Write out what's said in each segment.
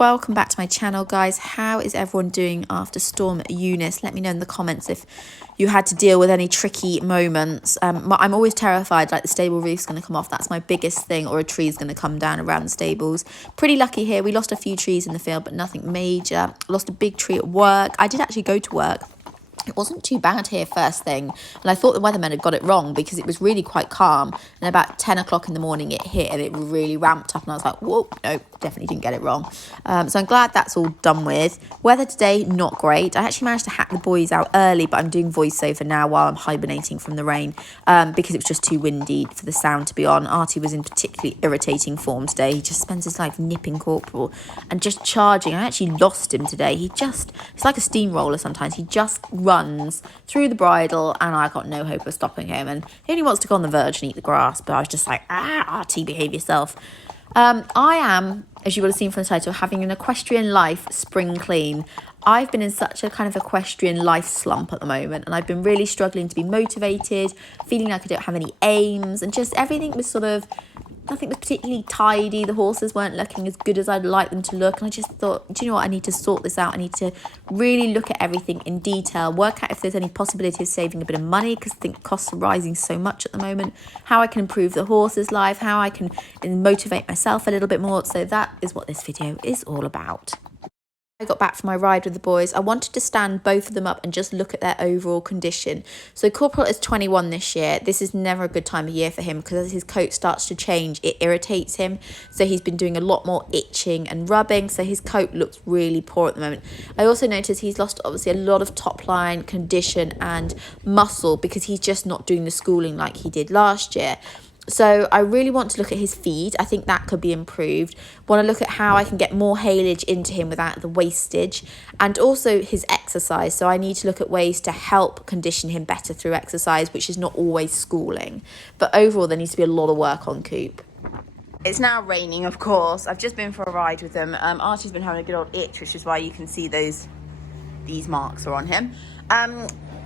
Welcome back to my channel, guys. How is everyone doing after Storm Eunice? Let me know in the comments if you had to deal with any tricky moments. I'm always terrified like the stable roof's going to come off. That's my biggest thing, or a tree's going to come down around the stables. Pretty lucky here. We lost a few trees in the field, but nothing major. Lost a big tree at work. I did actually go to work. It wasn't too bad here first thing, and I thought the weathermen had got it wrong because it was really quite calm, and about 10 o'clock in the morning it hit and it really ramped up, and I was like, whoa, no, definitely didn't get it wrong. So I'm glad that's all done with. Weather today, not great. I actually managed to hack the boys out early, but I'm doing voiceover now while I'm hibernating from the rain because it was just too windy for the sound to be on. Artie was in particularly irritating form today. He just spends his life nipping Corporal and just charging. I actually lost him today. It's like a steamroller sometimes. He just runs through the bridle and I got no hope of stopping him, and he only wants to go on the verge and eat the grass, but I was just like, Artie, behave yourself. I am, as you would have seen from the title, having an equestrian life spring clean. I've been in such a kind of equestrian life slump at the moment, and I've been really struggling to be motivated, feeling like I don't have any aims, and just everything was sort of, nothing was particularly tidy. The horses weren't looking as good as I'd like them to look, and I just thought, do you know what, I need to sort this out. I need to really look at everything in detail, work out if there's any possibility of saving a bit of money, because I think costs are rising so much at the moment, how I can improve the horse's life, how I can motivate myself a little bit more. So that is what this video is all about. I got back from my ride with the boys. I wanted to stand both of them up and just look at their overall condition. So Corporal is 21 this year. This is never a good time of year for him because as his coat starts to change, it irritates him. So he's been doing a lot more itching and rubbing. So his coat looks really poor at the moment. I also noticed he's lost obviously a lot of top line condition and muscle because he's just not doing the schooling like he did last year. So I really want to look at his feed. I think that could be improved. Want to look at how I can get more haylage into him without the wastage, and also his exercise. So I need to look at ways to help condition him better through exercise, which is not always schooling. But overall, there needs to be a lot of work on Coop. It's now raining, of course. I've just been for a ride with him. Archie's been having a good old itch, which is why you can see these marks are on him.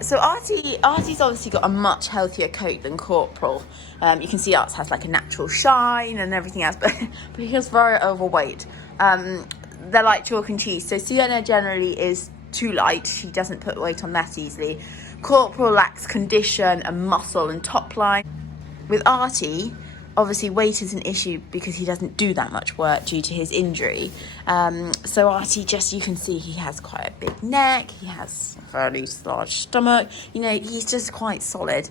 So Artie's obviously got a much healthier coat than Corporal. You can see Arts has like a natural shine and everything else, but he's very overweight. They're like chalk and cheese. So Sienna generally is too light. She doesn't put weight on that easily. Corporal lacks condition and muscle and top line. With Artie, obviously weight is an issue because he doesn't do that much work due to his injury. So Artie, just, you can see he has quite a big neck, he has a fairly large stomach, you know, he's just quite solid.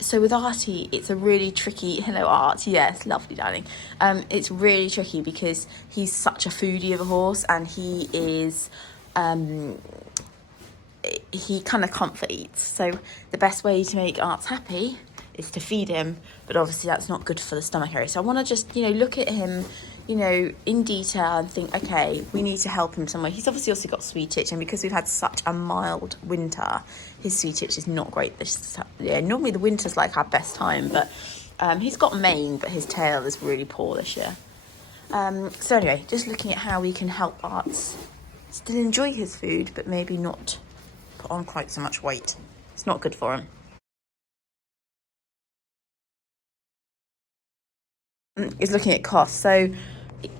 So with Artie, it's a really tricky, hello Art, yes, lovely darling. It's really tricky because he's such a foodie of a horse, and he is, he kind of comfort eats. So the best way to make Arts happy is to feed him, but obviously that's not good for the stomach area. So I want to just, you know, look at him, you know, in detail and think, okay, we need to help him somewhere. He's obviously also got sweet itch, and because we've had such a mild winter, his sweet itch is not great this year. Normally the winter's like our best time, but he's got mane, but his tail is really poor this year. So anyway, just looking at how we can help Arts still enjoy his food, but maybe not put on quite so much weight. It's not good for him. Is looking at costs. So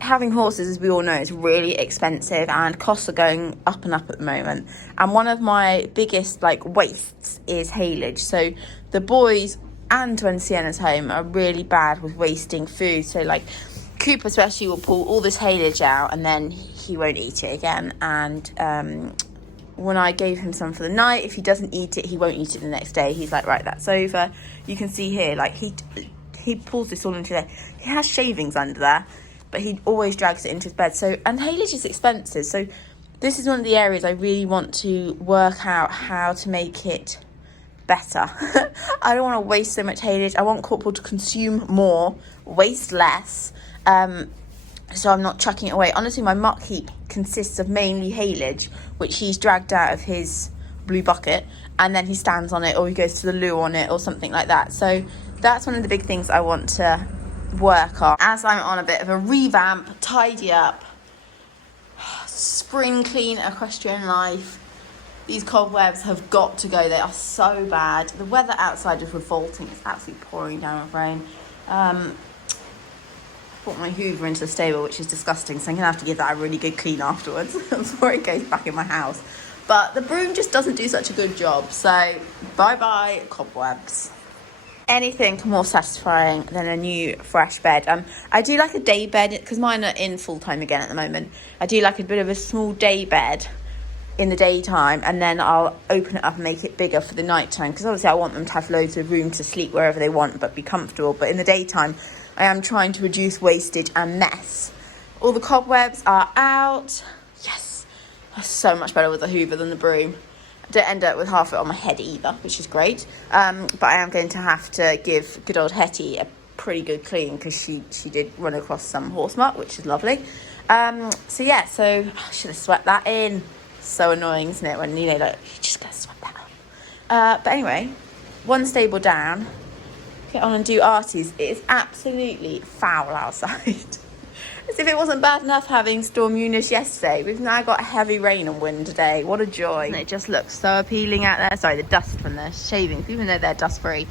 having horses, as we all know, is really expensive, and costs are going up and up at the moment. And one of my biggest like wastes is haylage. So the boys, and when Sienna's home, are really bad with wasting food. So like Coop especially will pull all this haylage out and then he won't eat it again. And when I gave him some for the night, if he doesn't eat it, he won't eat it the next day. He's like, right, that's over. You can see here, like he pulls this all into there. He has shavings under there, but he always drags it into his bed. So, and haylage is expensive. So this is one of the areas I really want to work out how to make it better. I don't want to waste so much haylage. I want Corporal to consume more, waste less. So I'm not chucking it away. Honestly, my muck heap consists of mainly haylage, which he's dragged out of his blue bucket, and then he stands on it, or he goes to the loo on it, or something like that. So that's one of the big things I want to work on as I'm on a bit of a revamp, tidy up, spring clean equestrian life. These cobwebs have got to go. They are so bad. The weather outside is revolting. It's absolutely pouring down with rain. brought my Hoover into the stable, which is disgusting, so I'm going to have to give that a really good clean afterwards before it goes back in my house. But the broom just doesn't do such a good job, so bye-bye cobwebs. Anything more satisfying than a new fresh bed. I do like a day bed, because mine are in full-time again at the moment. I do like a bit of a small day bed in the daytime, and then I'll open it up and make it bigger for the nighttime, because obviously I want them to have loads of room to sleep wherever they want but be comfortable. But in the daytime I am trying to reduce wastage and mess. All the cobwebs are out. Yes, that's so much better with the Hoover than the broom. I don't end up with half of it on my head either, which is great. But I am going to have to give good old Hetty a pretty good clean, because she did run across some horse muck, which is lovely. So I should have swept that in. So annoying, isn't it, when you like you just gotta sweep that up. But anyway, one stable down, get on and do arties. It is absolutely foul outside. As if it wasn't bad enough having Storm Eunice yesterday, we've now got heavy rain and wind today. What a joy. And it just looks so appealing out there. Sorry, the dust from the shavings, even though they're dust free,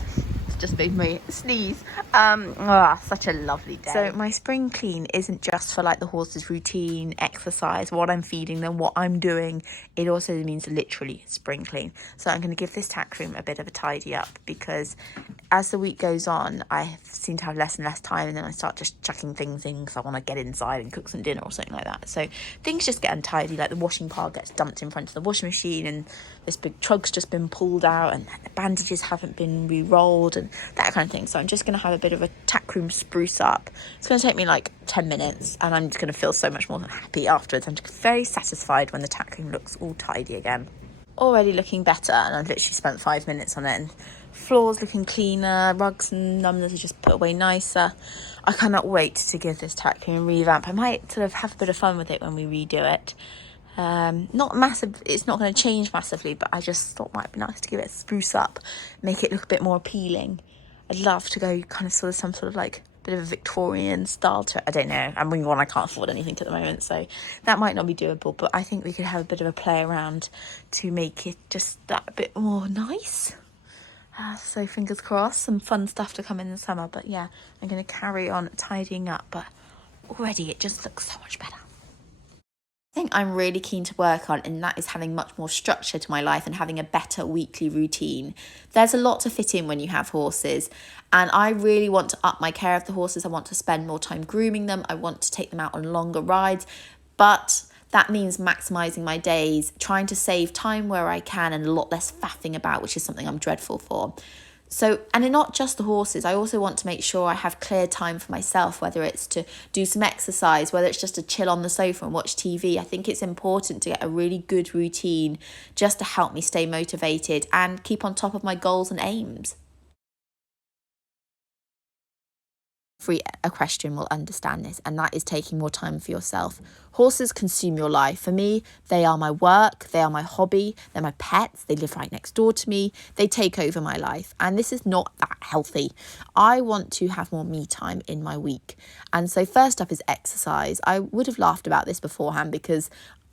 just made me sneeze. Such a lovely day. So my spring clean isn't just for like the horses' routine, exercise, what I'm feeding them, what I'm doing. It also means literally spring clean. So I'm going to give this tack room a bit of a tidy up, because as the week goes on, I seem to have less and less time, and then I start just chucking things in because I want to get inside and cook some dinner or something like that. So things just get untidy, like the washing pile gets dumped in front of the washing machine, and this big trug's just been pulled out, and the bandages haven't been re-rolled, and that kind of thing. So I'm just going to have a bit of a tack room spruce up. It's going to take me like 10 minutes, and I'm just going to feel so much more happy afterwards. I'm just very satisfied when the tack room looks all tidy again. Already looking better, and I've literally spent 5 minutes on it, and floors looking cleaner, rugs and numbers are just put away nicer. I cannot wait to give this tack room a revamp. I might sort of have a bit of fun with it when we redo it. Not massive, it's not going to change massively, but I just thought it might be nice to give it a spruce up, make it look a bit more appealing. I'd love to go kind of sort of some sort of like bit of a Victorian style to it. I don't know, I'm winging one, I can't afford anything at the moment, so that might not be doable, but I think we could have a bit of a play around to make it just that a bit more nice. So fingers crossed, some fun stuff to come in the summer. But yeah, I'm going to carry on tidying up, but already it just looks so much better. Thing I'm really keen to work on, and that is having much more structure to my life and having a better weekly routine. There's a lot to fit in when you have horses, and I really want to up my care of the horses. I want to spend more time grooming them. I want to take them out on longer rides, but that means maximising my days, trying to save time where I can, and a lot less faffing about, which is something I'm dreadful for. So, and not just the horses, I also want to make sure I have clear time for myself, whether it's to do some exercise, whether it's just to chill on the sofa and watch TV. I think it's important to get a really good routine just to help me stay motivated and keep on top of my goals and aims. Every equestrian will understand this, and that is taking more time for yourself. Horses consume your life. For me, they are my work, they are my hobby, they're my pets, they live right next door to me, they take over my life, and this is not that healthy. I want to have more me time in my week, and so first up is exercise. I would have laughed about this beforehand, because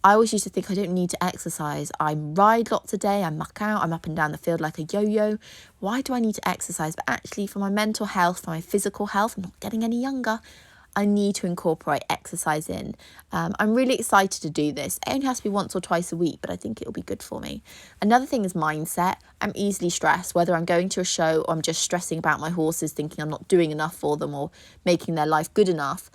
I always used to think I don't need to exercise. I ride lots a day, I muck out, I'm up and down the field like a yo-yo. Why do I need to exercise? But actually, for my mental health, for my physical health, I'm not getting any younger, I need to incorporate exercise in. I'm really excited to do this. It only has to be once or twice a week, but I think it'll be good for me. Another thing is mindset. I'm easily stressed, whether I'm going to a show or I'm just stressing about my horses, thinking I'm not doing enough for them or making their life good enough.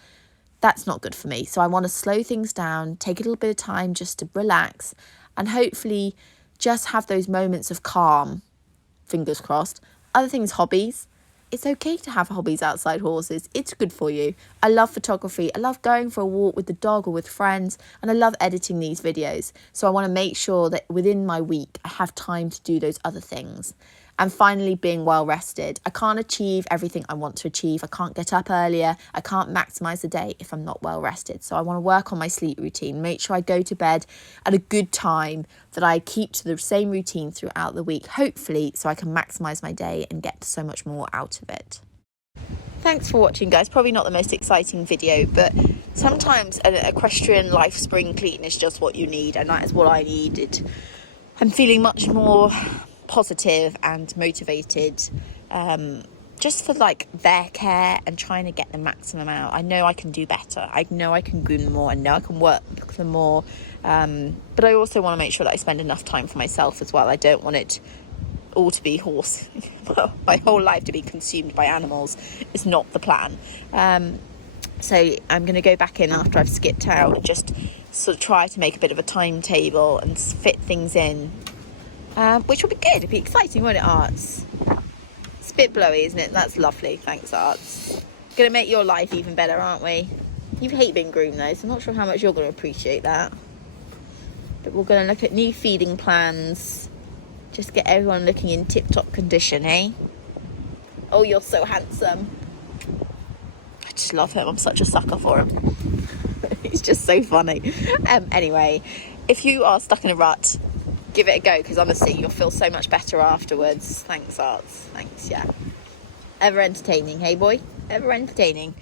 That's not good for me. So I want to slow things down, take a little bit of time just to relax, and hopefully just have those moments of calm, fingers crossed. Other things, hobbies. It's okay to have hobbies outside horses. It's good for you. I love photography. I love going for a walk with the dog or with friends, and I love editing these videos. So I want to make sure that within my week, I have time to do those other things. And finally, being well rested. I can't achieve everything I want to achieve. I can't get up earlier. I can't maximise the day if I'm not well rested. So I want to work on my sleep routine, make sure I go to bed at a good time, that I keep to the same routine throughout the week, hopefully, so I can maximise my day and get so much more out of it. Thanks for watching, guys. Probably not the most exciting video, but sometimes an equestrian life spring clean is just what you need, and that is what I needed. I'm feeling much more positive and motivated just for like their care and trying to get the maximum out. I know I can do better. I know I can groom them more. I know I can work them more. But I also want to make sure that I spend enough time for myself as well. I don't want it all to be my whole life to be consumed by animals is not the plan. So I'm going to go back in after I've skipped out and just sort of try to make a bit of a timetable and fit things in, which will be good. It'll be exciting, won't it, Arts? It's a bit blowy, isn't it? That's lovely. Thanks, Arts. Going to make your life even better, aren't we? You hate being groomed, though, so I'm not sure how much you're going to appreciate that. But we're going to look at new feeding plans. Just get everyone looking in tip-top condition, eh? Oh, you're so handsome. I just love him. I'm such a sucker for him. He's just so funny. Anyway, if you are stuck in a rut, give it a go, because honestly, you'll feel so much better afterwards. Thanks, Arts. Thanks, yeah. Ever entertaining, hey boy? Ever entertaining.